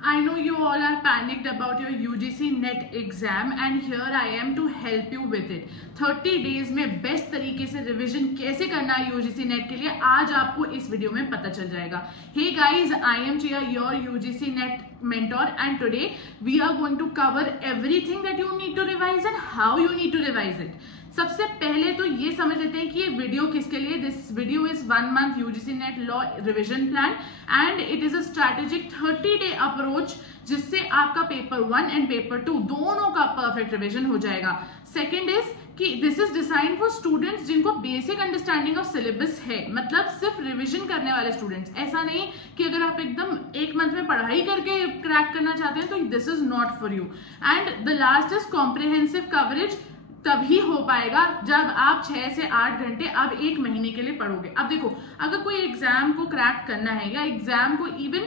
I know you all are panicked about your UGC NET exam and here I am to help you with it. 30 days में best तरीके से revision कैसे करना है UGC NET के लिए आज आपको इस वीडियो में पता चल जाएगा. Hey guys, I am Chia, your UGC NET mentor, and today we are going to cover everything that you need to revise and how you need to revise it. सबसे पहले तो ये समझ लेते हैं कि ये वीडियो किसके लिए. This video is 1 month UGC NET law revision plan and it is a strategic 30-day approach जिससे आपका पेपर 1 एंड पेपर 2 दोनों का परफेक्ट रिविजन हो जाएगा. सेकेंड इज कि this is design for students जिनको बेसिक अंडरस्टैंडिंग ऑफ सिलेबस है, मतलब सिर्फ रिविजन करने वाले स्टूडेंट्स. ऐसा नहीं कि अगर आप एकदम 1 month में पढ़ाई करके क्रैक करना चाहते हैं तो this is not for you. And the last is comprehensive coverage तभी हो पाएगा जब आप 6 से 8 घंटे अब 1 महीने के लिए पढ़ोगे. अब देखो, अगर कोई एग्जाम को क्रैक करना है या एग्जाम को इवन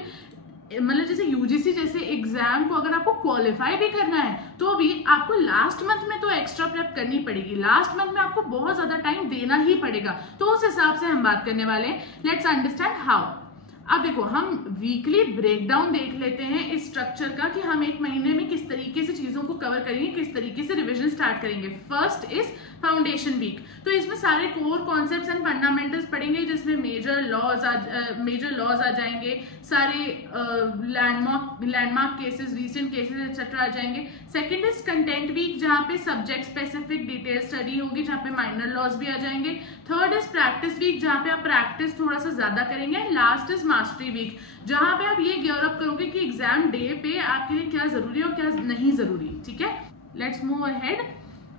मतलब जैसे यूजीसी जैसे एग्जाम को अगर आपको क्वालिफाई भी करना है तो भी आपको लास्ट मंथ में तो एक्स्ट्रा प्रेप करनी पड़ेगी. लास्ट मंथ में आपको बहुत ज्यादा टाइम देना ही पड़ेगा. तो उस हिसाब से हम बात करने वाले हैं. Let's understand how. अब देखो, हम वीकली ब्रेकडाउन देख लेते हैं इस स्ट्रक्चर का कि हम 1 महीने में किस तरीके से चीजों को कवर करेंगे, किस तरीके से रिवीजन स्टार्ट करेंगे. First is foundation week. तो इसमें सारे कोर कॉन्सेप्ट्स एंड फंडामेंटल्स पढ़ेंगे जिसमें मेजर लॉज आ जाएंगे, सारे landmark cases, recent cases etcetera आ जाएंगे. सेकंड इज कंटेंट वीक जहाँ पे सब्जेक्ट स्पेसिफिक डिटेल स्टडी होगी, जहाँ पे माइनर लॉज भी आ जाएंगे. थर्ड इज प्रैक्टिस वीक जहाँ पे आप प्रैक्टिस थोड़ा सा ज्यादा करेंगे. लास्ट इज मास्टरी वीक जहां पे आप ये गियर अप करोगे कि एग्जाम डे पे आपके लिए क्या जरूरी है और क्या नहीं जरूरी. ठीक है, लेट्स मूव अहेड.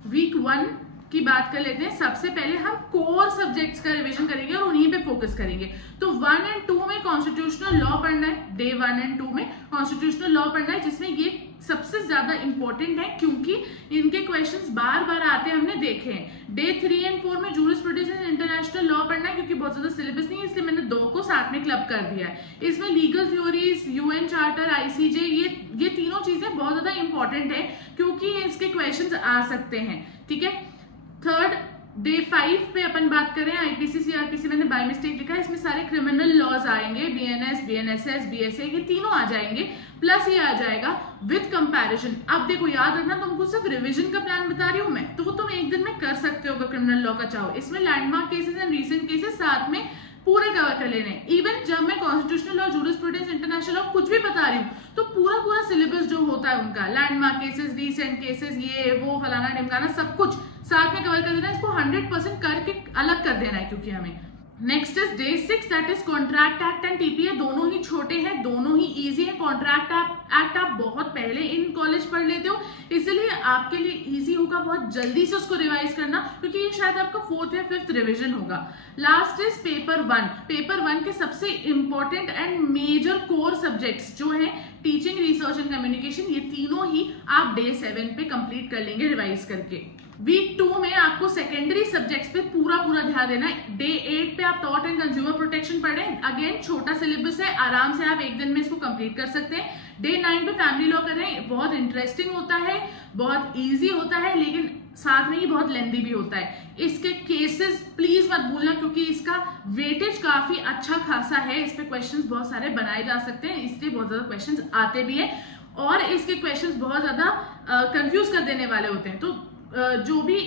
वीक 1 की बात कर लेते हैं. सबसे पहले हम कोर सब्जेक्ट्स का रिवीजन करेंगे और उन्हीं पे फोकस करेंगे. तो 1 और 2 में कॉन्स्टिट्यूशनल लॉ पढ़ना है. डे 1 और 2 में कॉन्स्टिट्यूशनल लॉ पढ़ना है जिसमें ये सबसे ज्यादा इंपॉर्टेंट है क्योंकि इनके क्वेश्चंस बार बार आते हैं, हमने देखे हैं. डे 3 और 4 में जूरिस्प्रूडेंस एंड इंटरनेशनल लॉ पढ़ना है क्योंकि बहुत ज्यादा सिलेबस नहीं है इसलिए मैंने 2 को साथ में क्लब कर दिया है. इसमें legal theories, UN charter, ICJ ये तीनों चीजें बहुत ज्यादा इंपॉर्टेंट है क्योंकि इसके क्वेश्चंस आ सकते हैं. ठीक है. थर्ड, डे 5 पे अपन बात करें आईपीसी सीआरपीसी, मैंने बाय मिस्टेक लिखा है, इसमें सारे क्रिमिनल लॉज आएंगे, बीएनएस, बीएनएसएस, बीएसए, ये तीनों आ जाएंगे. प्लस ये आ जाएगा विद कंपैरिजन. अब देखो, याद रखना, तुमको सिर्फ रिवीजन का प्लान बता रही हूं मैं, तो वो तुम एक दिन में कर सकते हो अगर क्रिमिनल लॉ का चाहो. इसमें landmark cases and recent cases साथ में पूरे कवर कर लेने. इवन जब मैं constitutional law, jurisprudence, international law कुछ भी बता रही हूँ तो पूरा सिलेबस जो होता है उनका, लैंडमार्क केसेस, रीसेंट केसेस, ये वो फलाना ढिमकाना सब कुछ साथ में कवर कर देना है. इसको 100% करके अलग कर देना है क्योंकि हमें. Next is day 6, that is contract act and TPA. दोनों ही छोटे हैं, दोनों ही इजी है. कॉन्ट्रैक्ट एक्ट आप बहुत पहले इन कॉलेज पढ़ लेते हो इसलिए आपके लिए इजी होगा बहुत जल्दी से उसको रिवाइज करना क्योंकि ये शायद आपका 4th या 5th रिविजन होगा. Last is paper 1. पेपर 1 के सबसे important and major core subjects जो है टीचिंग, रिसर्च एंड कम्युनिकेशन, ये तीनों ही आप डे 7 पे कंप्लीट कर लेंगे रिवाइज करके. वीक 2 में आपको सेकेंडरी सब्जेक्ट्स पे पूरा ध्यान देना है. डे 8 पे आप टॉर्ट एंड कंज्यूमर प्रोटेक्शन पढ़ें. अगेन छोटा सिलेबस है, आराम से आप एक दिन में इसको कंप्लीट कर सकते हैं. डे 9 पे फैमिली लॉ करें. बहुत इंटरेस्टिंग होता है, बहुत इजी होता है, लेकिन साथ में ही बहुत लेंदी भी होता है. इसके केसेस प्लीज मत भूलना क्योंकि इसका वेटेज काफी अच्छा खासा है. इस पे क्वेश्चंस बहुत सारे बनाए जा सकते हैं, इसलिए बहुत ज्यादा क्वेश्चंस आते भी है और इसके क्वेश्चंस बहुत ज्यादा कंफ्यूज कर देने वाले होते हैं. तो जो भी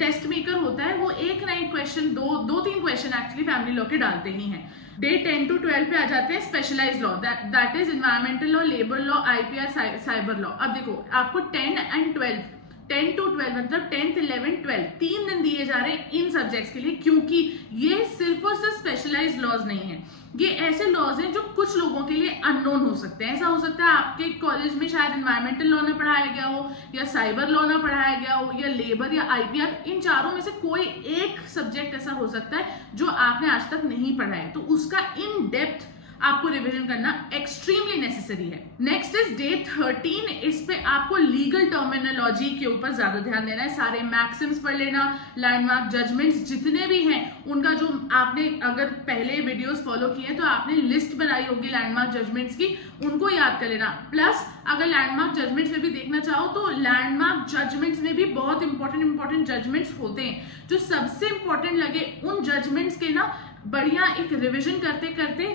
टेस्ट मेकर होता है वो एक ना एक question, 2-3 question actually family law के डालते ही हैं. डे 10 to 12 पे आ जाते हैं specialised law, that is environmental law, labour law, IPR, cyber law. अब देखो, आपको 10 and 12, 10 to 12 मतलब 10th, 11th, 12 3 दिन दिए जा रहे हैं इन सब्जेक्ट्स के लिए क्योंकि ये सिर्फ और सिर्फ स्पेशलाइज्ड लॉज नहीं है. ये ऐसे लॉज हैं जो कुछ लोगों के लिए अननोन हो सकते हैं. ऐसा हो सकता है आपके कॉलेज में शायद एनवायरमेंटल लॉ ना पढ़ाया गया हो या साइबर लॉ ना पढ़ाया गया हो या लेबर या आईपीआर, इन चारों में से कोई एक सब्जेक्ट ऐसा हो सकता है जो आपने आज तक नहीं पढ़ा है. तो उसका इन डेप्थ आपको रिवीजन करना एक्सट्रीमली नेसेसरी है. Next is day 13. इस पे आपको लीगल टर्मिनोलॉजी के ऊपर ज्यादा ध्यान देना है. सारे मैक्सिम्स पढ़ लेना, लैंडमार्क जजमेंट्स जितने भी हैं उनका, जो आपने अगर पहले वीडियोस फॉलो किए तो आपने लिस्ट बनाई होगी लैंडमार्क जजमेंट्स की, उनको याद कर लेना. प्लस अगर लैंडमार्क जजमेंट्स में भी देखना चाहो तो लैंडमार्क जजमेंट्स में भी बहुत इंपॉर्टेंट जजमेंट्स होते हैं. जो सबसे इंपॉर्टेंट लगे उन जजमेंट्स के ना बढ़िया एक रिविजन करते करते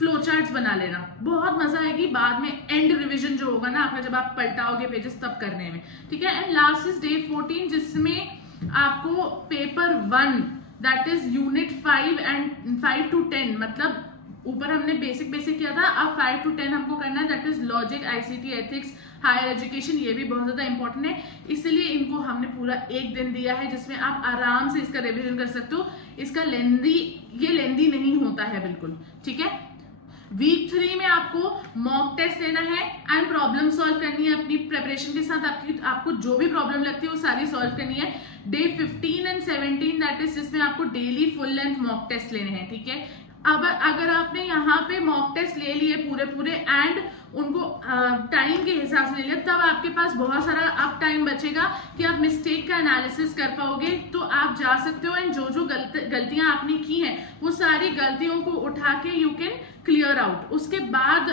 फ्लो चार्ट्स बना लेना, बहुत मजा आएगी बाद में एंड रिवीजन जो होगा ना आपका, जब आप पलटाओगे पेजेस तब करने में, ठीक है। एंड लास्ट इज डे 14 जिसमें आपको paper 1 that is unit 5 and 5 to 10, मतलब ऊपर हमने बेसिक किया था, अब 5 to 10 हमको करना है, that is logic, ICT, ethics, higher education. ये भी बहुत ज्यादा इंपॉर्टेंट है, इसलिए इनको हमने पूरा एक दिन दिया है जिसमें आप आराम से इसका रिवीजन कर सकते हो। इसका लेंदी नहीं होता है बिल्कुल, ठीक है। वीक 3 में आपको मॉक टेस्ट लेना है एंड प्रॉब्लम सॉल्व करनी है अपनी प्रिपरेशन के साथ। आपको जो भी प्रॉब्लम लगती है वो सारी सॉल्व करनी है। डे 15 एंड 17 दैट इज जिसमें आपको daily full length mock test लेने हैं, ठीक है। अब अगर आपने यहाँ पे मॉक टेस्ट ले लिए पूरे एंड उनको टाइम के हिसाब से ले लिया, तब आपके पास बहुत सारा अब टाइम बचेगा कि आप मिस्टेक का एनालिसिस कर पाओगे, तो आप जा सकते हो एंड जो गलतियां आपने की हैं वो सारी गलतियों को उठा के यू कैन क्लियर आउट। उसके बाद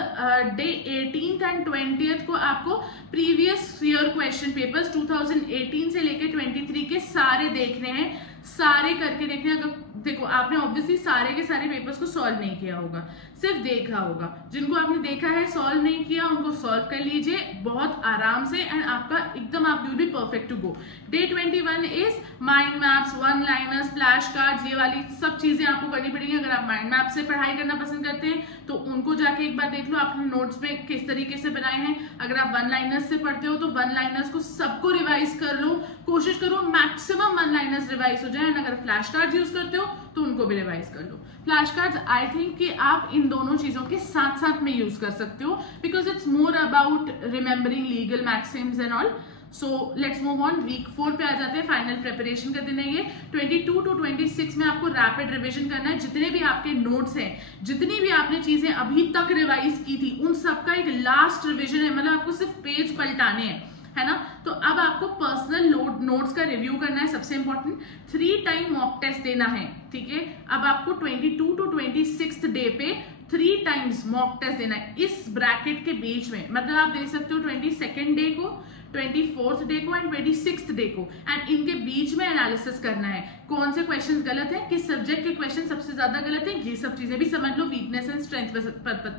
डे 18th एंड 20th को आपको प्रीवियस ईयर क्वेश्चन पेपर्स 2018 से लेके 23 के सारे देखने हैं, सारे करके देखने हैं। अगर देखो आपने ऑब्वियसली सारे के सारे पेपर्स को सॉल्व नहीं किया होगा, सिर्फ देखा होगा। जिनको आपने देखा है सॉल्व नहीं किया उनको सॉल्व कर लीजिए बहुत आराम से एंड आपका एकदम आप will be perfect to go. Day 21 is mind maps, one liners, flash cards, ये वाली सब चीजें आपको करनी पड़ेगी। अगर आप माइंड मैप से पढ़ाई करना पसंद करते हैं तो उनको जाके एक बार देख लो आपने नोट्स में किस तरीके से बनाए हैं। अगर आप वन लाइनर्स से पढ़ते हो तो वन लाइनर्स को सबको रिवाइज कर लो, कोशिश करो मैक्सिमम वन लाइनर्स रिवाइज हो जाए। अगर फ्लैश कार्ड्स यूज करते हो तो उनको भी रिवाइज कर लो। फ्लैश कार्ड्स आई थिंक कि आप इन दोनों चीजों के साथ साथ में यूज कर सकते हो because it's more about remembering legal maxims and all. So let's move on. Week 4 पे आ जाते हैं, फाइनल प्रिपरेशन का दिन है ये। 22 to 26 में आपको रैपिड रिवीजन करना है। जितने भी आपके नोट्स हैं, जितनी भी आपने चीजें अभी तक रिवाइज की थी उन सबका एक लास्ट रिवीजन है, मतलब आपको सिर्फ पेज पलटाने हैं, है ना। तो अब आपको पर्सनल नोट्स का रिव्यू करना है, सबसे इंपॉर्टेंट 3 टाइम मॉक टेस्ट देना है, ठीक है। अब आपको 22 to 26 डे पे 3 टाइम्स मॉक टेस्ट देना है इस ब्रैकेट के बीच में, मतलब आप दे सकते हो 22nd डे को, 24th डे को एंड 26th डे को, एंड इनके बीच में एनालिसिस करना है कौन से क्वेश्चंस गलत है, किस सब्जेक्ट के क्वेश्चन सबसे ज्यादा गलत है, ये सब चीजें भी समझ लो। वीकनेस एंड स्ट्रेंथ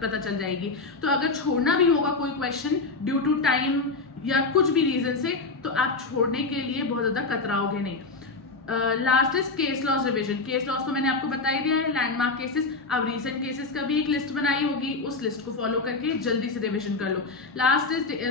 पता चल जाएगी। तो अगर छोड़ना भी होगा कोई क्वेश्चन ड्यू टू टाइम या कुछ भी रीजन से, तो आप छोड़ने के लिए बहुत ज्यादा कतराओगे नहीं। Last is case laws revision. Case laws तो मैंने आपको बता ही दिया है, लैंडमार्क केसेस। अब रीसेंट केसेस का भी एक लिस्ट बनाई होगी, उस लिस्ट को फॉलो करके जल्दी से रिवीजन कर लो। Last is day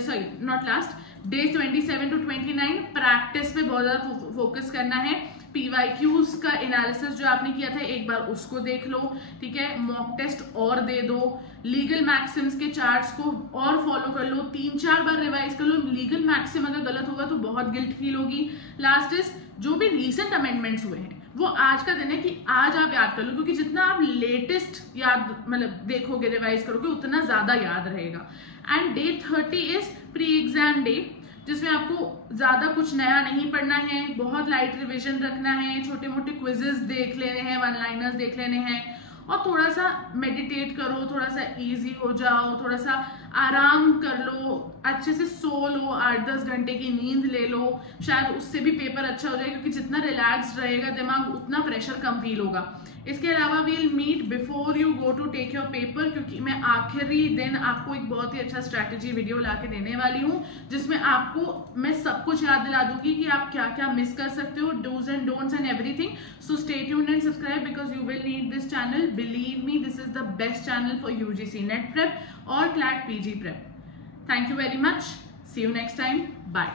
27 to 29 practice पे बहुत ज्यादा फोकस करना है। PYQs का एनालिसिस जो आपने किया था एक बार उसको देख लो, ठीक है। मॉक टेस्ट और दे दो, लीगल मैक्सिम्स के चार्ट्स को और फॉलो कर लो, 3-4 बार रिवाइज कर लो। लीगल मैक्सिम अगर गलत होगा तो बहुत गिल्ट फील होगी। लास्ट इज जो भी रीसेंट अमेंडमेंट्स हुए हैं वो आज का दिन है कि आज आप याद कर लो, क्योंकि जितना आप लेटेस्ट याद मतलब देखोगे रिवाइज करोगे उतना ज्यादा याद रहेगा। And day 30 is pre exam day, जिसमें आपको ज्यादा कुछ नया नहीं पढ़ना है, बहुत लाइट रिवीजन रखना है, छोटे मोटे क्विजेस देख लेने हैं, वन लाइनर्स देख लेने हैं और थोड़ा सा मेडिटेट करो, थोड़ा सा इजी हो जाओ, थोड़ा सा आराम कर लो, अच्छे से सो लो, 8-10 घंटे की नींद ले लो, शायद उससे भी पेपर अच्छा हो जाए, क्योंकि जितना रिलैक्स्ड रहेगा दिमाग उतना प्रेशर कम फील होगा। इसके अलावा we'll meet before you go to take your paper, क्योंकि मैं आखिरी दिन आपको एक बहुत ही अच्छा स्ट्रैटेजी वीडियो ला के देने वाली हूँ, जिसमें आपको मैं सब कुछ याद दिला दूंगी कि आप क्या क्या मिस कर सकते हो, dos and don'ts and everything. So stay tuned and subscribe because you will need this channel. Believe me, this is the best channel for UGC net prep और CLAT PG prep. Thank you very much. See you next time. Bye.